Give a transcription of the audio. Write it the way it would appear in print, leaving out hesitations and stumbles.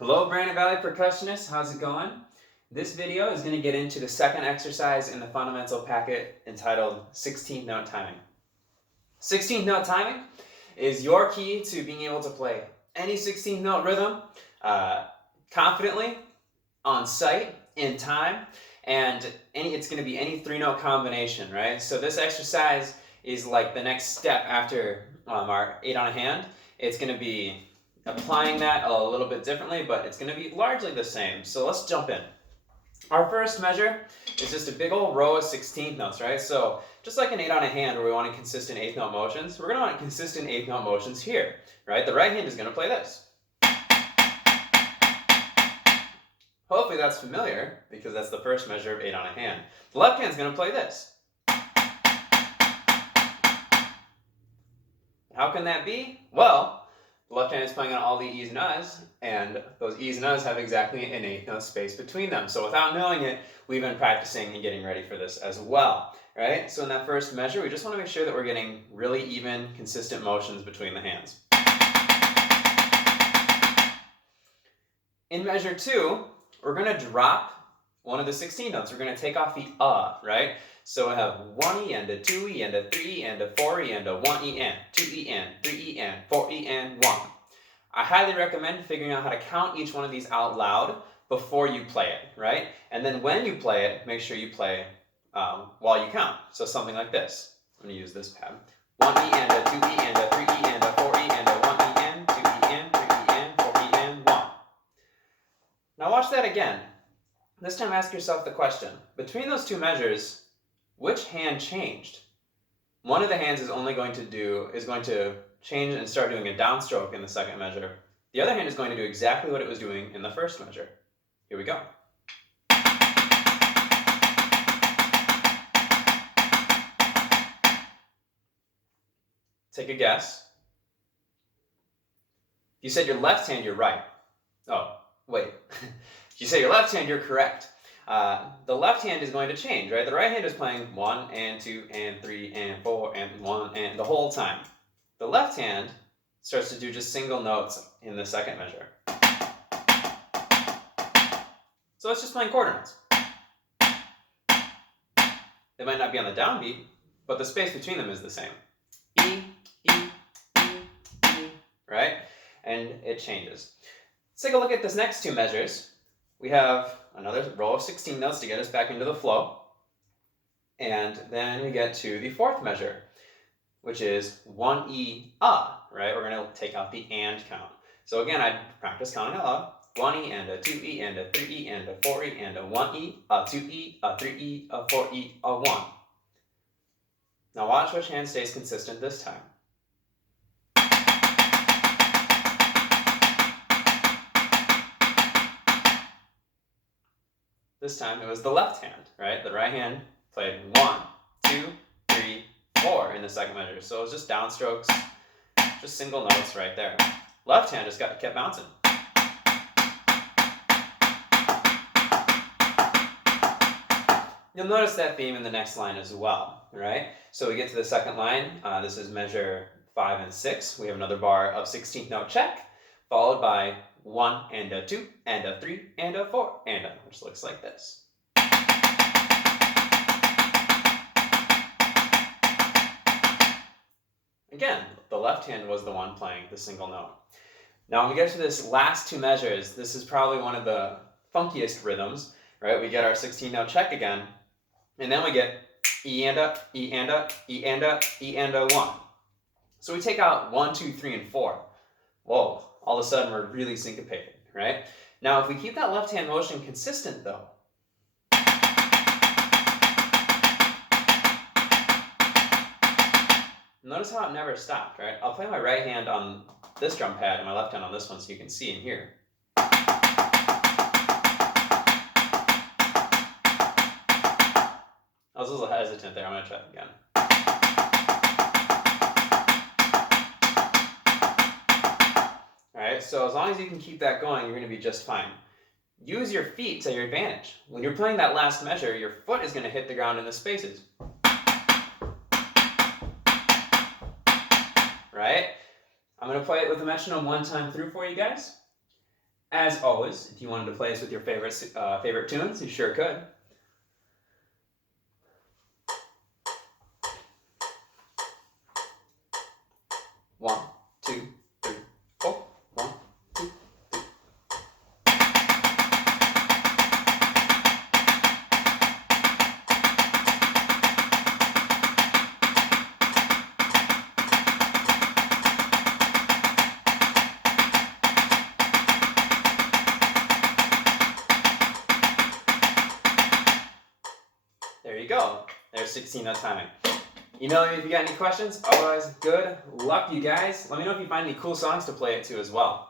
Hello Brandon Valley percussionists, how's it going? This video is going to get into the second exercise in the fundamental packet entitled 16th note timing. 16th note timing is your key to being able to play any 16th note rhythm confidently, on sight, in time, and it's going to be any 3-note combination, right? So this exercise is like the next step after our 8 on a hand. It's going to be applying that a little bit differently, but it's going to be largely the same. So let's jump in. Our first measure is just a big old row of 16th notes, right? So just like an 8 on a hand where we want consistent 8th note motions, we're going to want consistent 8th note motions here, right? The right hand is going to play this. Hopefully that's familiar because that's the first measure of 8 on a hand. The left hand is going to play this. How can that be? Well, the left hand is playing on all the E's and U's, and those E's and U's have exactly an 8th note space between them. So without knowing it, we've been practicing and getting ready for this as well, right? So in that first measure, we just want to make sure that we're getting really even, consistent motions between the hands. In measure 2, we're going to drop one of the 16 notes. We're going to take off the right? So we have 1E and a 2E and a 3E and a 4E and a 1E and 2E and 3E and 4E and 1. I highly recommend figuring out how to count each one of these out loud before you play it, right? And then when you play it, make sure you play while you count. So something like this. I'm going to use this pad. 1E and a 2E and a 3E and a 4E and a 1E and 2E and 3E and 4E and 1. Now watch that again. This time ask yourself the question, between those two measures, which hand changed? One of the hands is going to change and start doing a downstroke in the second measure. The other hand is going to do exactly what it was doing in the first measure. Here we go. Take a guess. If you said your left hand, you're right. Oh, wait. If you say your left hand, you're correct. The left hand is going to change, right? The right hand is playing 1 and 2 and 3 and 4 and 1 and the whole time. The left hand starts to do just single notes in the second measure. So it's just playing quarter notes. They might not be on the downbeat, but the space between them is the same. E, E, E, E, right? And it changes. Let's take a look at this next two measures. We have another row of 16 notes to get us back into the flow. And then we get to the fourth measure, which is 1E, right? We're going to take out the and count. So again, I practice counting out loud. 1E and a 2E and a 3E and a 4E and a 1E, a 2E, a 3E, a 4E, a 1. Now watch which hand stays consistent this time. This time it was the left hand, right? The right hand played 1, 2, 3, 4 in the second measure. So it was just downstrokes, just single notes right there. Left hand just kept bouncing. You'll notice that theme in the next line as well, right? So we get to the second line. This is measure 5 and 6. We have another bar of 16th note check, followed by 1 and a 2 and a 3 and a 4 and a, which looks like this. Again, the left hand was the one playing the single note. Now when we get to this last two measures, this is probably one of the funkiest rhythms, right? We get our 16 note check again, and then we get E and a, E and a, E and a, E and a 1. So we take out 1, 2, 3, and 4. Whoa, all of a sudden we're really syncopated, right? Now if we keep that left hand motion consistent though, notice how it never stopped, right? I'll play my right hand on this drum pad and my left hand on this one so you can see and hear. I was a little hesitant there. I'm going to try it again. Alright, so as long as you can keep that going, you're going to be just fine. Use your feet to your advantage. When you're playing that last measure, your foot is going to hit the ground in the spaces. Right? I'm going to play it with the metronome one time through for you guys. As always, if you wanted to play us with your favorite tunes, you sure could. One, two, three, four. 1, 2, 3. There you go. There's 16 note timing. Email me if you got any questions. Otherwise, good luck, you guys. Let me know if you find any cool songs to play it to as well.